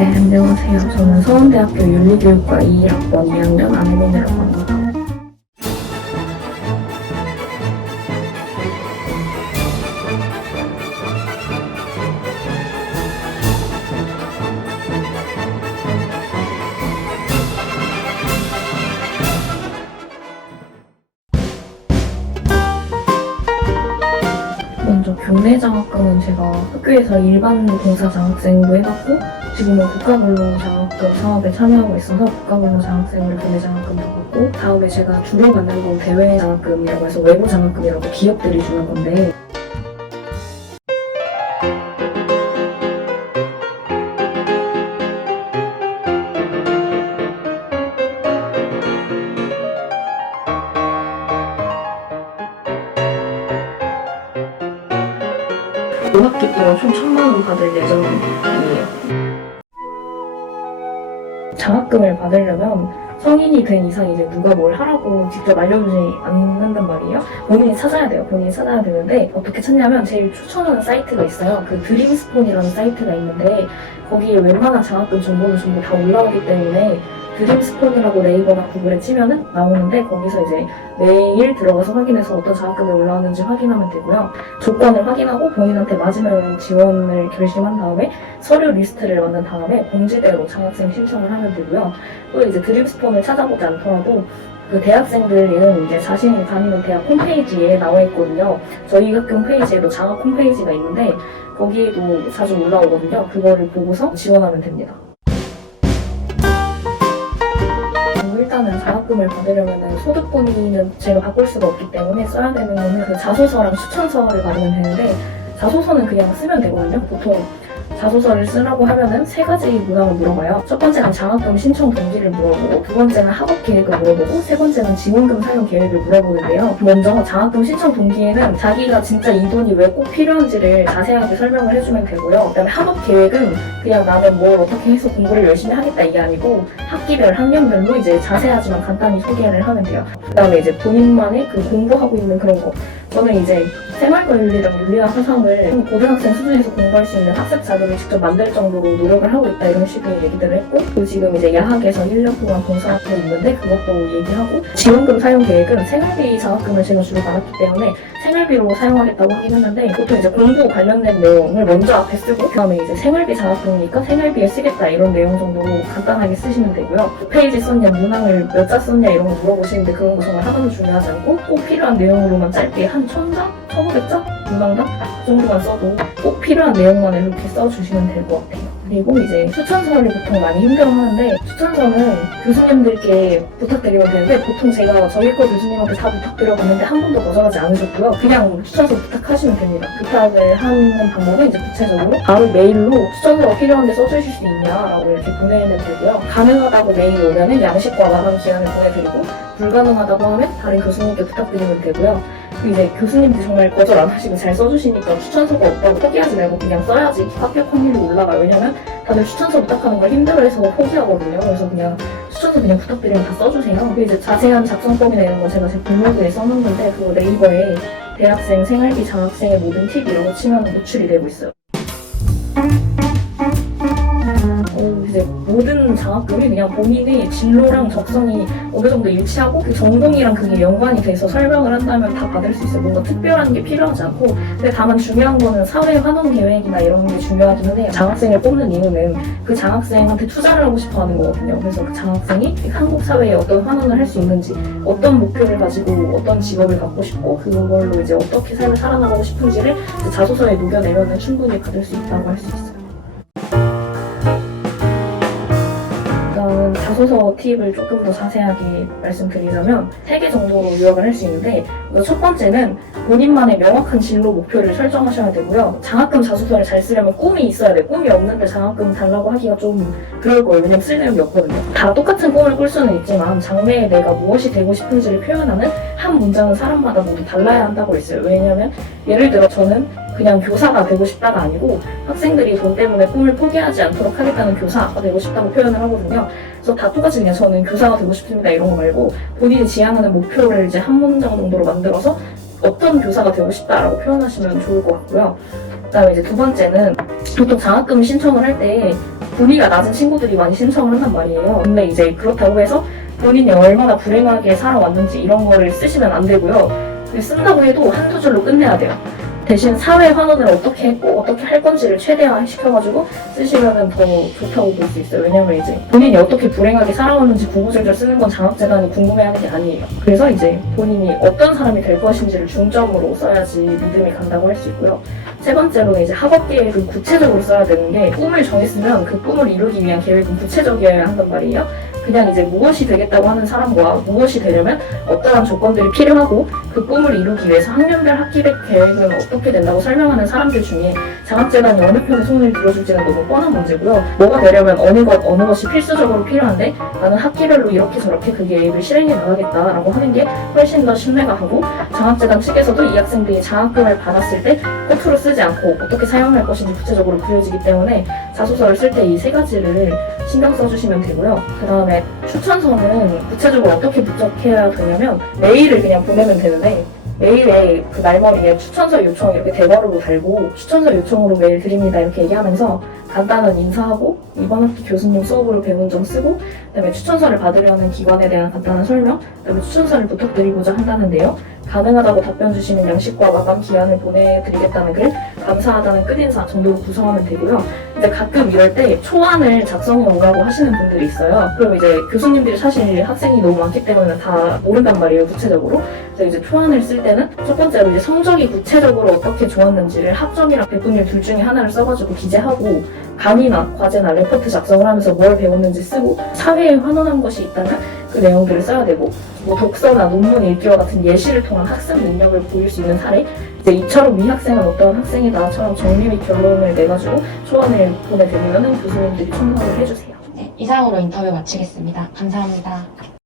네, 안녕하세요. 저는 서울대학교 윤리교육과 2학번 2학년 안혜민이라고 합니다. 먼저 교내 장학금은 제가 학교에서 일반 봉사 장학생도 해봤고 지금은 국가근로 장학금 사업에 참여하고 있어서 국가근로 장학생으로 교내 장학금도 받고, 다음에 제가 주로 받는 건 대외 장학금이라고 해서 외부 장학금이라고 기업들이 주는 건데, 올 학기 동안 총 1,000만 원 받을 예정이에요. 장학금을 받으려면 성인이 된 이상 이제 누가 뭘 하라고 직접 알려주지 않는단 말이에요. 본인이 찾아야 돼요. 본인이 찾아야 되는데 어떻게 찾냐면 제일 추천하는 사이트가 있어요. 그 드림스폰이라는 사이트가 있는데 거기에 웬만한 장학금 정보는 전부 다 올라오기 때문에 드림스폰이라고 네이버나 구글에 치면은 나오는데, 거기서 이제 매일 들어가서 확인해서 어떤 장학금이 올라오는지 확인하면 되고요. 조건을 확인하고 본인한테 맞으면 지원을 결심한 다음에 서류 리스트를 만든 다음에 공지대로 장학생 신청을 하면 되고요. 또 이제 드림스폰을 찾아보지 않더라도 그 대학생들은 이제 자신이 다니는 대학 홈페이지에 나와 있거든요. 저희 학교 홈페이지에도 장학 홈페이지가 있는데 거기에도 자주 올라오거든요. 그거를 보고서 지원하면 됩니다. 일단은 장학금을 받으려면 소득 본위는 제가 바꿀 수가 없기 때문에 써야 되는 거는 그 자소서랑 추천서를 받으면 되는데, 자소서는 그냥 쓰면 되거든요. 보통 자소서를 쓰라고 하면은 3가지 문항을 물어봐요. 첫 번째는 장학금 신청 동기를 물어보고, 두 번째는 학업 계획을 물어보고, 세 번째는 지원금 사용 계획을 물어보는데요. 먼저 장학금 신청 동기에는 자기가 진짜 이 돈이 왜 꼭 필요한지를 자세하게 설명을 해주면 되고요. 그다음에 학업 계획은 그냥 나는 뭘 어떻게 해서 공부를 열심히 하겠다 이게 아니고 학기별, 학년별로 이제 자세하지만 간단히 소개를 하면 돼요. 그다음에 이제 본인만의 그 공부하고 있는 그런 거. 저는 이제 생활과 윤리랑 윤리와 사상을 고등학생 수준에서 공부할 수 있는 학습 자료를 직접 만들 정도로 노력을 하고 있다, 이런 식의 얘기들을 했고, 그리고 지금 이제 야학에서 1년 동안 봉사하고 있는데 그것도 얘기하고, 지원금 사용 계획은 생활비 장학금을 제가 주로 받았기 때문에 생활비로 사용하겠다고 하긴 했는데, 보통 이제 공부 관련된 내용을 먼저 앞에 쓰고 그다음에 이제 생활비 장학금이니까 생활비에 쓰겠다 이런 내용 정도로 간단하게 쓰시면 되고요. 몇 페이지 썼냐, 문항을 몇 자 썼냐 이런 거 물어보시는데 그런 거 정말 하나도 중요하지 않고 꼭 필요한 내용으로만 짧게 한 1,000자? 1,500자? 문항당? 그 정도만 써도 꼭 필요한 내용만 이렇게 써주시면 될 것 같아요. 그리고 이제 추천서를 보통 많이 힘들어하는데, 추천서는 교수님들께 부탁드리면 되는데 보통 제가 저희 거 교수님한테 다 부탁드려봤는데 한 번도 거절하지 않으셨고요. 그냥 추천서 부탁하시면 됩니다. 부탁을 하는 방법은 이제 구체적으로 바로 메일로 추천서가 필요한데 써주실 수 있냐라고 이렇게 보내면 되고요. 가능하다고 메일이 오면은 양식과 마감 기한을 보내드리고, 불가능하다고 하면 다른 교수님께 부탁드리면 되고요. 이제 교수님들 정말 거절 안 하시고 잘 써주시니까 추천서가 없다고 포기하지 말고 그냥 써야지 합격 확률이 올라가요. 왜냐면 다들 추천서 부탁하는 걸 힘들어해서 포기하거든요. 그래서 그냥 추천서 그냥 부탁드리면 다 써주세요. 그리고 이제 자세한 작성법이나 이런 건 제가 제 블로그에 써놓는데 그거 네이버에 대학생 생활비 장학생의 모든 팁 이런 거 치면 노출이 되고 있어요. 이제 모든 장학금이 그냥 본인의 진로랑 적성이 어느 정도 일치하고 그 전공이랑 그게 연관이 돼서 설명을 한다면 다 받을 수 있어요. 뭔가 특별한 게 필요하지 않고. 근데 다만 중요한 거는 사회 환원 계획이나 이런 게 중요하기는 해요. 장학생을 뽑는 이유는 그 장학생한테 투자를 하고 싶어 하는 거거든요. 그래서 그 장학생이 한국 사회에 어떤 환원을 할 수 있는지, 어떤 목표를 가지고 어떤 직업을 갖고 싶고 그걸로 이제 어떻게 삶을 살아나가고 싶은지를 자소서에 녹여내면 충분히 받을 수 있다고 할 수 있어요. 자소서 팁을 조금 더 자세하게 말씀드리자면 3개 정도로 요약을 할 수 있는데, 첫 번째는 본인만의 명확한 진로 목표를 설정하셔야 되고요. 장학금 자소서를 잘 쓰려면 꿈이 있어야 돼요. 꿈이 없는데 장학금 달라고 하기가 좀 그럴 거예요. 왜냐면 쓸 내용이 없거든요. 다 똑같은 꿈을 꿀 수는 있지만 장래에 내가 무엇이 되고 싶은지를 표현하는 한 문장은 사람마다 모두 달라야 한다고 했어요. 왜냐면 예를 들어 저는 그냥 교사가 되고 싶다가 아니고 학생들이 돈 때문에 꿈을 포기하지 않도록 하겠다는 교사가 되고 싶다고 표현을 하거든요. 그래서 다 똑같이 그냥 저는 교사가 되고 싶습니다 이런 거 말고 본인이 지향하는 목표를 이제 한 문장 정도로 만들어서 어떤 교사가 되고 싶다라고 표현하시면 좋을 것 같고요. 그다음에 이제 두 번째는 보통 장학금 신청을 할 때 분위기가 낮은 친구들이 많이 신청을 한단 말이에요. 근데 이제 그렇다고 해서 본인이 얼마나 불행하게 살아왔는지 이런 거를 쓰시면 안 되고요. 쓴다고 해도 한두 줄로 끝내야 돼요. 대신 사회 환원을 어떻게 했고 어떻게 할 건지를 최대화 시켜가지고 쓰시면 더 좋다고 볼 수 있어요. 왜냐면 이제 본인이 어떻게 불행하게 살아왔는지 구구절절 쓰는 건 장학재단이 궁금해하는 게 아니에요. 그래서 이제 본인이 어떤 사람이 될 것인지를 중점으로 써야지 믿음이 간다고 할 수 있고요. 세 번째로는 이제 학업 계획을 구체적으로 써야 되는 게 꿈을 정했으면 그 꿈을 이루기 위한 계획은 구체적이어야 한단 말이에요. 그냥 이제 무엇이 되겠다고 하는 사람과 무엇이 되려면 어떠한 조건들이 필요하고 그 꿈을 이루기 위해서 학년별 학기별 계획은 어떻게 된다고 설명하는 사람들 중에 장학재단이 어느 편에 손을 들어줄지는 너무 뻔한 문제고요. 뭐가 되려면 어느 것이 필수적으로 필요한데 나는 학기별로 이렇게 저렇게 그 계획을 실행해 나가겠다라고 하는 게 훨씬 더 신뢰가 가고 장학재단 측에서도 이 학생들이 장학금을 받았을 때 꼬투로 쓰지 않고 어떻게 사용할 것인지 구체적으로 보여지기 때문에 자소서를 쓸 때 이 세 가지를 신경 써주시면 되고요. 그 다음에 추천서는 구체적으로 어떻게 부착해야 되냐면 메일을 그냥 보내면 되는데 메일에 그 말머리에 추천서 요청 이렇게 대괄호로 달고 추천서 요청으로 메일 드립니다 이렇게 얘기하면서 간단한 인사하고 이번 학기 교수님 수업으로 배운 점 쓰고 그다음에 추천서를 받으려는 기관에 대한 간단한 설명 그다음에 추천서를 부탁드리고자 한다는데요. 가능하다고 답변 주시면 양식과 마감 기한을 보내드리겠다는 글, 감사하다는 끝인사 정도로 구성하면 되고요. 이제 가끔 이럴 때 초안을 작성해 오라고 하시는 분들이 있어요. 그럼 이제 교수님들이 사실 학생이 너무 많기 때문에 다 모른단 말이에요, 구체적으로. 그래서 이제 초안을 쓸 때는 첫 번째로 이제 성적이 구체적으로 어떻게 좋았는지를 학점이랑 배분율 둘 중에 하나를 써가지고 기재하고 강의나 과제나 레포트 작성을 하면서 뭘 배웠는지 쓰고 사회에 환원한 것이 있다면 그 내용들을 써야 되고 뭐 독서나 논문 읽기와 같은 예시를 통한 학습 능력을 보일 수 있는 사례 이제 이처럼 이 학생은 어떤 학생이다처럼 정리 및 결론을 내가지고 초안을 보내드리면 교수님들이 첨삭을 해주세요. 네, 이상으로 인터뷰 마치겠습니다. 감사합니다.